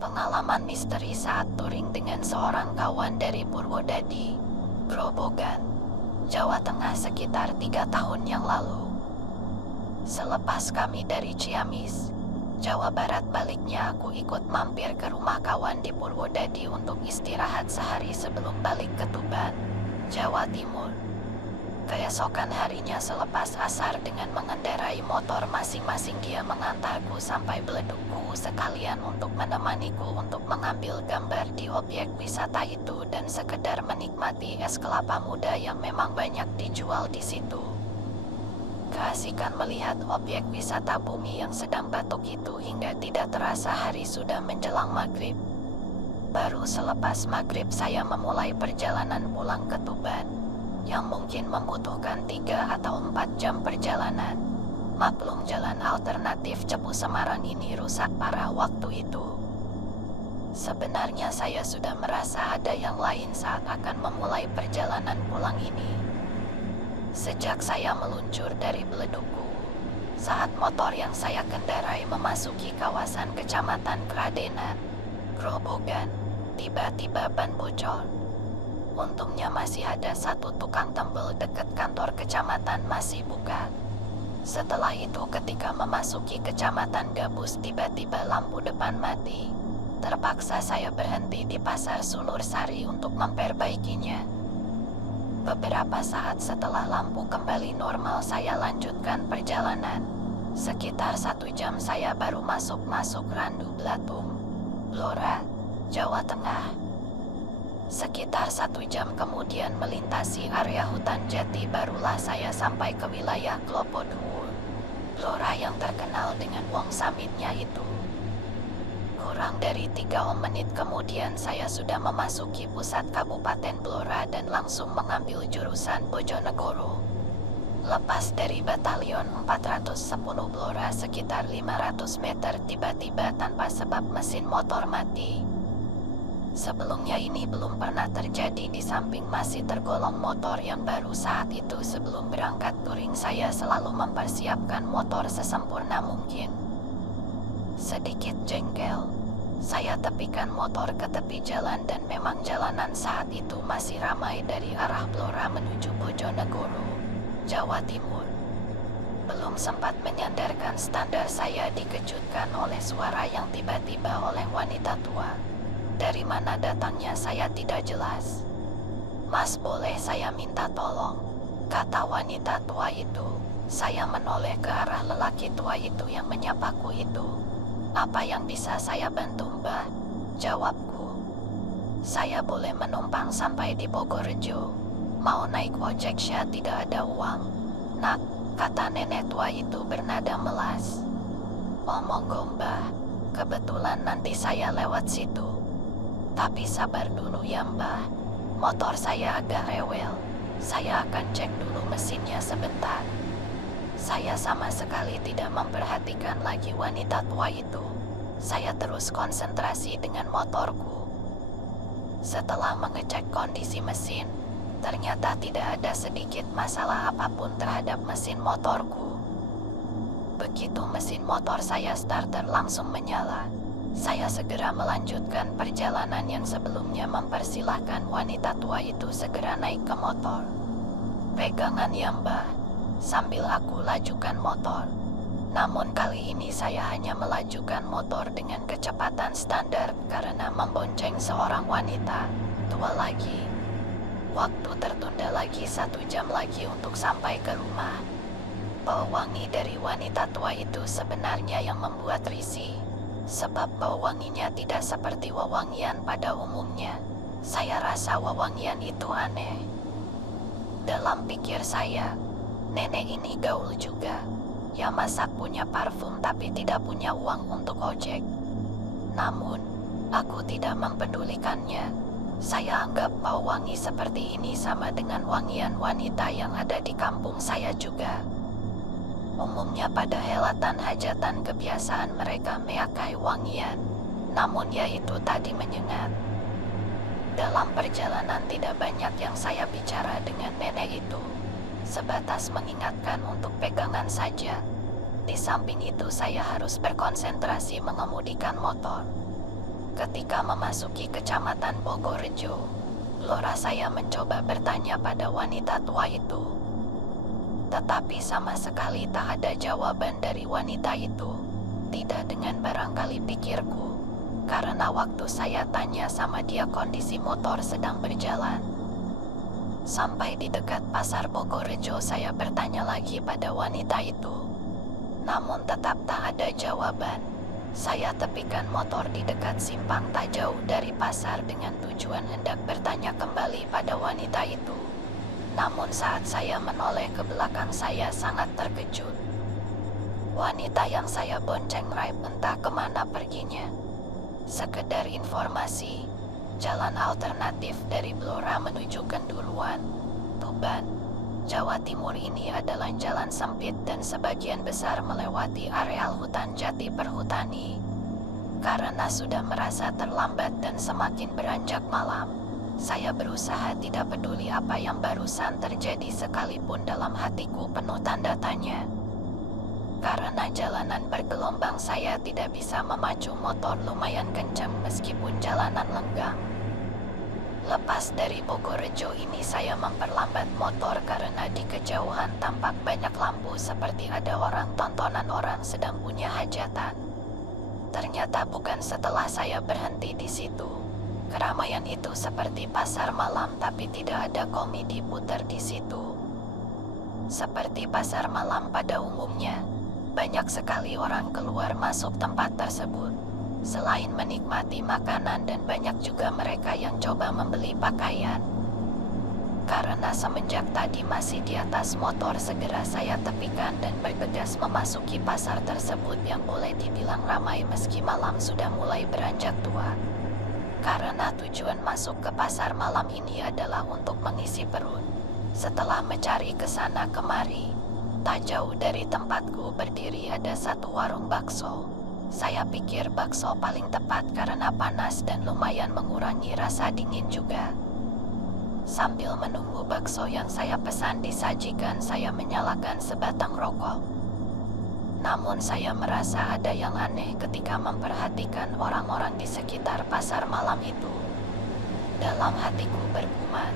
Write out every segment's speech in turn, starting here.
Pengalaman misteri saat touring dengan seorang kawan dari Purwodadi, Grobogan, Jawa Tengah sekitar 3 tahun yang lalu. Selepas kami dari Ciamis, Jawa Barat, baliknya aku ikut mampir ke rumah kawan di Purwodadi untuk istirahat sehari sebelum balik ke Tuban, Jawa Timur. Keesokan harinya selepas asar dengan mengendarai motor masing-masing, dia mengantarku sampai Beledugku sekalian untuk menemaniku untuk mengambil gambar di objek wisata itu dan sekedar menikmati es kelapa muda yang memang banyak dijual di situ. Keasikan melihat objek wisata bumi yang sedang batuk itu hingga tidak terasa hari sudah menjelang maghrib. Baru selepas maghrib saya memulai perjalanan pulang ke Tuban, yang mungkin membutuhkan 3 atau 4 jam perjalanan. Maklum jalan alternatif Cepu Semarang ini rusak parah waktu itu. Sebenarnya saya sudah merasa ada yang lain saat akan memulai perjalanan pulang ini. Sejak saya meluncur dari Beledugku, saat motor yang saya kendarai memasuki kawasan Kecamatan Kradenan, Grobogan, tiba-tiba ban bocor. Untungnya masih ada satu tukang tambal dekat kantor kecamatan masih buka. Setelah itu ketika memasuki kecamatan Gabus tiba-tiba lampu depan mati. Terpaksa saya berhenti di Pasar Sulur Sari untuk memperbaikinya. Beberapa saat setelah lampu kembali normal saya lanjutkan perjalanan. Sekitar 1 jam saya baru masuk Randu Blatung, Blora, Jawa Tengah. Sekitar 1 jam kemudian melintasi area hutan jati barulah saya sampai ke wilayah Klopoduwur, Blora yang terkenal dengan wong samitnya itu. Kurang dari 3 menit kemudian saya sudah memasuki pusat Kabupaten Blora dan langsung mengambil jurusan Bojonegoro. Lepas dari Batalion 410 Blora sekitar 500 meter tiba-tiba tanpa sebab mesin motor mati. Sebelumnya ini belum pernah terjadi, di samping masih tergolong motor yang baru saat itu. Sebelum berangkat touring saya selalu mempersiapkan motor sesempurna mungkin. Sedikit jengkel, saya tepikan motor ke tepi jalan dan memang jalanan saat itu masih ramai dari arah Blora menuju Bojonegoro, Jawa Timur. Belum sempat menyandarkan standar saya dikejutkan oleh suara yang tiba-tiba oleh wanita tua. Dari mana datangnya saya tidak jelas. "Mas, boleh saya minta tolong?" kata wanita tua itu. Saya menoleh ke arah lelaki tua itu yang menyapaku itu. "Apa yang bisa saya bantu, Mbah?" jawabku. "Saya boleh menumpang sampai di Bogorjo. Mau naik ojek Syah, tidak ada uang." "Nak," kata nenek tua itu bernada melas. "Oh monggo Mbah, kebetulan nanti saya lewat situ. Tapi sabar dulu ya Mbah, motor saya agak rewel. Saya akan cek dulu mesinnya sebentar." Saya sama sekali tidak memperhatikan lagi wanita tua itu. Saya terus konsentrasi dengan motorku. Setelah mengecek kondisi mesin, ternyata tidak ada sedikit masalah apapun terhadap mesin motorku. Begitu mesin motor saya starter langsung menyala. Saya segera melanjutkan perjalanan yang sebelumnya mempersilahkan wanita tua itu segera naik ke motor. "Pegangan ya Mbah," sambil aku lajukan motor. Namun kali ini saya hanya melajukan motor dengan kecepatan standar karena membonceng seorang wanita tua lagi. Waktu tertunda lagi 1 jam lagi untuk sampai ke rumah. Bau wangi dari wanita tua itu sebenarnya yang membuat risih. Sebab bau wanginya tidak seperti wewangian pada umumnya. Saya rasa wewangian itu aneh. Dalam pikir saya, nenek ini gaul juga. Ya masa punya parfum tapi tidak punya uang untuk ojek. Namun, aku tidak mempedulikannya. Saya anggap bau wangi seperti ini sama dengan wangian wanita yang ada di kampung saya juga. Umumnya pada helatan hajatan kebiasaan mereka memakai wangian. Namun ya itu tadi menyengat. Dalam perjalanan tidak banyak yang saya bicara dengan nenek itu. Sebatas mengingatkan untuk pegangan saja. Di samping itu saya harus berkonsentrasi mengemudikan motor. Ketika memasuki kecamatan Bogorejo, Lora saya mencoba bertanya pada wanita tua itu. Tetapi sama sekali tak ada jawaban dari wanita itu. Tidak dengan barangkali pikirku, karena waktu saya tanya sama dia kondisi motor sedang berjalan. Sampai di dekat pasar Bogorejo saya bertanya lagi pada wanita itu. Namun tetap tak ada jawaban. Saya tepikan motor di dekat simpang tak jauh dari pasar dengan tujuan hendak bertanya kembali pada wanita itu. Namun saat saya menoleh ke belakang saya sangat terkejut. Wanita yang saya bonceng raib entah kemana perginya. Sekedar informasi, jalan alternatif dari Blora menuju Kenduruan, Tuban, Jawa Timur ini adalah jalan sempit dan sebagian besar melewati areal hutan jati perhutani. Karena sudah merasa terlambat dan semakin beranjak malam, saya berusaha tidak peduli apa yang barusan terjadi sekalipun dalam hatiku penuh tanda tanya. Karena jalanan bergelombang saya tidak bisa memacu motor lumayan kencang meskipun jalanan lenggang. Lepas dari Bogorejo ini saya memperlambat motor karena di kejauhan tampak banyak lampu seperti ada orang tontonan orang sedang punya hajatan. Ternyata bukan setelah saya berhenti di situ. Keramaian itu seperti pasar malam tapi tidak ada komedi putar di situ. Seperti pasar malam pada umumnya, banyak sekali orang keluar masuk tempat tersebut. Selain menikmati makanan dan banyak juga mereka yang coba membeli pakaian. Karena semenjak tadi masih di atas motor segera saya tepikan dan bergegas memasuki pasar tersebut yang boleh dibilang ramai meski malam sudah mulai beranjak tua. Karena tujuan masuk ke pasar malam ini adalah untuk mengisi perut. Setelah mencari ke sana kemari, tak jauh dari tempatku berdiri ada satu warung bakso. Saya pikir bakso paling tepat karena panas dan lumayan mengurangi rasa dingin juga. Sambil menunggu bakso yang saya pesan disajikan, saya menyalakan sebatang rokok. Namun saya merasa ada yang aneh ketika memperhatikan orang-orang di sekitar pasar malam itu. Dalam hatiku bergumam,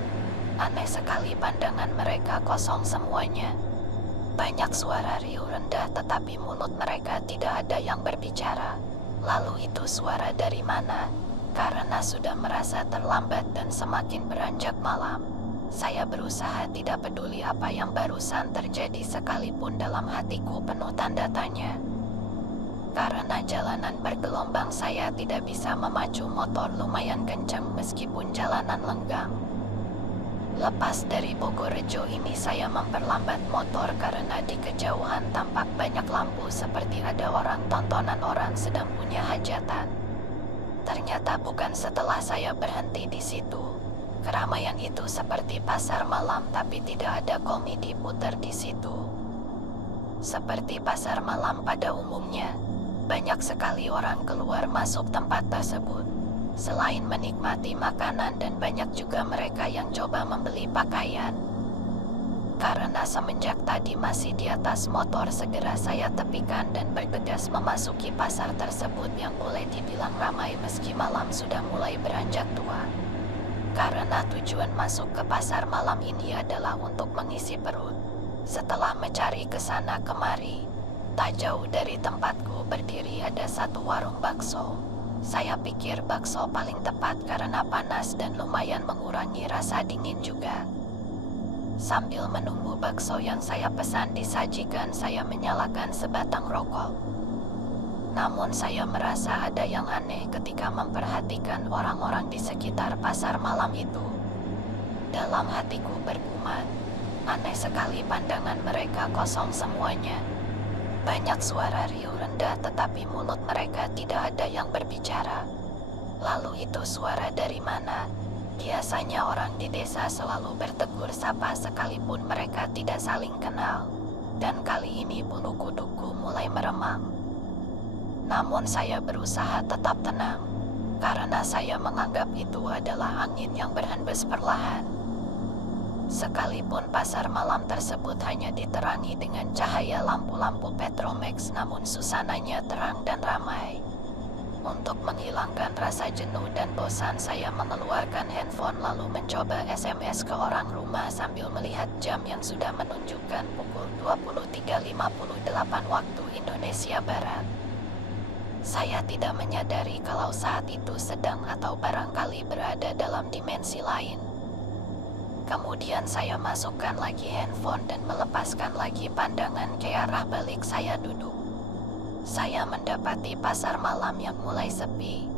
aneh sekali pandangan mereka kosong semuanya. Banyak suara riuh rendah tetapi mulut mereka tidak ada yang berbicara. Lalu itu suara dari mana? Karena sudah merasa terlambat dan semakin beranjak malam, saya berusaha tidak peduli apa yang barusan terjadi sekalipun dalam hatiku penuh tanda tanya. Karena jalanan bergelombang saya tidak bisa memacu motor lumayan kencang meskipun jalanan lenggang. Lepas dari Bogorejo ini saya memperlambat motor karena di kejauhan tampak banyak lampu seperti ada orang tontonan orang sedang punya hajatan. Ternyata bukan setelah saya berhenti di situ. Keramaian itu seperti pasar malam tapi tidak ada komedi putar di situ. Seperti pasar malam pada umumnya, banyak sekali orang keluar masuk tempat tersebut. Selain menikmati makanan dan banyak juga mereka yang coba membeli pakaian. Karena semenjak tadi masih di atas motor segera saya tepikan dan bergegas memasuki pasar tersebut yang boleh dibilang ramai meski malam sudah mulai beranjak tua. Karena tujuan masuk ke pasar malam ini adalah untuk mengisi perut. Setelah mencari ke sana kemari, tak jauh dari tempatku berdiri ada satu warung bakso. Saya pikir bakso paling tepat karena panas dan lumayan mengurangi rasa dingin juga. Sambil menunggu bakso yang saya pesan disajikan, saya menyalakan sebatang rokok. Namun saya merasa ada yang aneh ketika memperhatikan orang-orang di sekitar pasar malam itu. Dalam hatiku bergumam, aneh sekali pandangan mereka kosong semuanya. Banyak suara riuh rendah tetapi mulut mereka tidak ada yang berbicara. Lalu itu suara dari mana? Biasanya orang di desa selalu bertegur sapa sekalipun mereka tidak saling kenal. Dan kali ini bulu kudukku mulai meremang. Namun saya berusaha tetap tenang, karena saya menganggap itu adalah angin yang berhembus perlahan. Sekalipun pasar malam tersebut hanya diterangi dengan cahaya lampu-lampu Petromax, namun suasananya terang dan ramai. Untuk menghilangkan rasa jenuh dan bosan, saya mengeluarkan handphone lalu mencoba SMS ke orang rumah sambil melihat jam yang sudah menunjukkan pukul 23.58 waktu Indonesia Barat. Saya tidak menyadari kalau saat itu sedang atau barangkali berada dalam dimensi lain. Kemudian saya masukkan lagi handphone dan melepaskan lagi pandangan ke arah balik saya duduk. Saya mendapati pasar malam yang mulai sepi.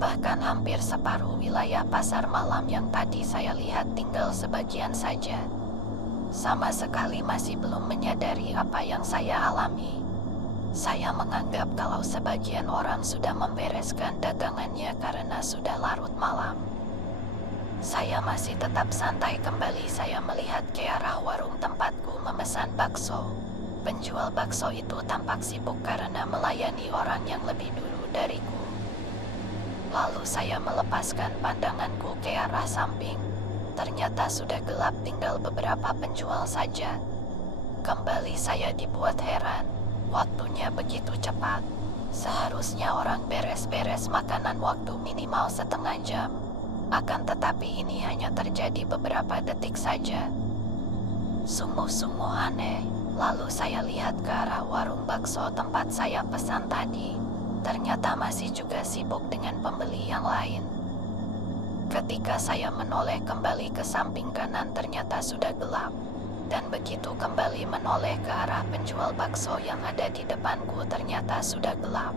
Bahkan hampir separuh wilayah pasar malam yang tadi saya lihat tinggal sebagian saja. Sama sekali masih belum menyadari apa yang saya alami. Saya menganggap kalau sebagian orang sudah membereskan dagangannya karena sudah larut malam. Saya masih tetap santai kembali. Saya melihat ke arah warung tempatku memesan bakso. Penjual bakso itu tampak sibuk karena melayani orang yang lebih dulu dariku. Lalu saya melepaskan pandanganku ke arah samping. Ternyata sudah gelap, tinggal beberapa penjual saja. Kembali saya dibuat heran. Waktunya begitu cepat. Seharusnya orang beres-beres makanan waktu minimal setengah jam. Akan tetapi ini hanya terjadi beberapa detik saja. Sungguh-sungguh aneh. Lalu saya lihat ke arah warung bakso tempat saya pesan tadi. Ternyata masih juga sibuk dengan pembeli yang lain. Ketika saya menoleh kembali ke samping kanan, ternyata sudah gelap. Dan begitu kembali menoleh ke arah penjual bakso yang ada di depanku, ternyata sudah gelap.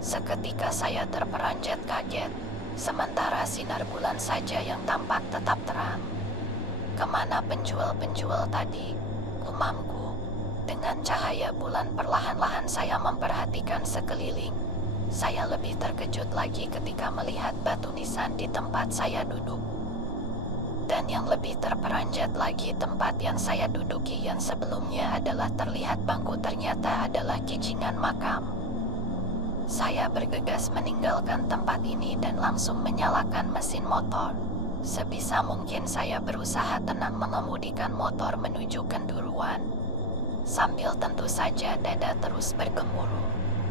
Seketika saya terperanjat kaget. Sementara sinar bulan saja yang tampak tetap terang. Kemana penjual-penjual tadi? Gumamku. Dengan cahaya bulan perlahan-lahan saya memperhatikan sekeliling. Saya lebih terkejut lagi ketika melihat batu nisan di tempat saya duduk. Dan yang lebih terperanjat lagi, tempat yang saya duduki yang sebelumnya adalah terlihat bangku, ternyata adalah kijingan makam. Saya bergegas meninggalkan tempat ini dan langsung menyalakan mesin motor. Sebisa mungkin saya berusaha tenang mengemudikan motor menuju Kenduruan. Sambil tentu saja dada terus bergemuruh.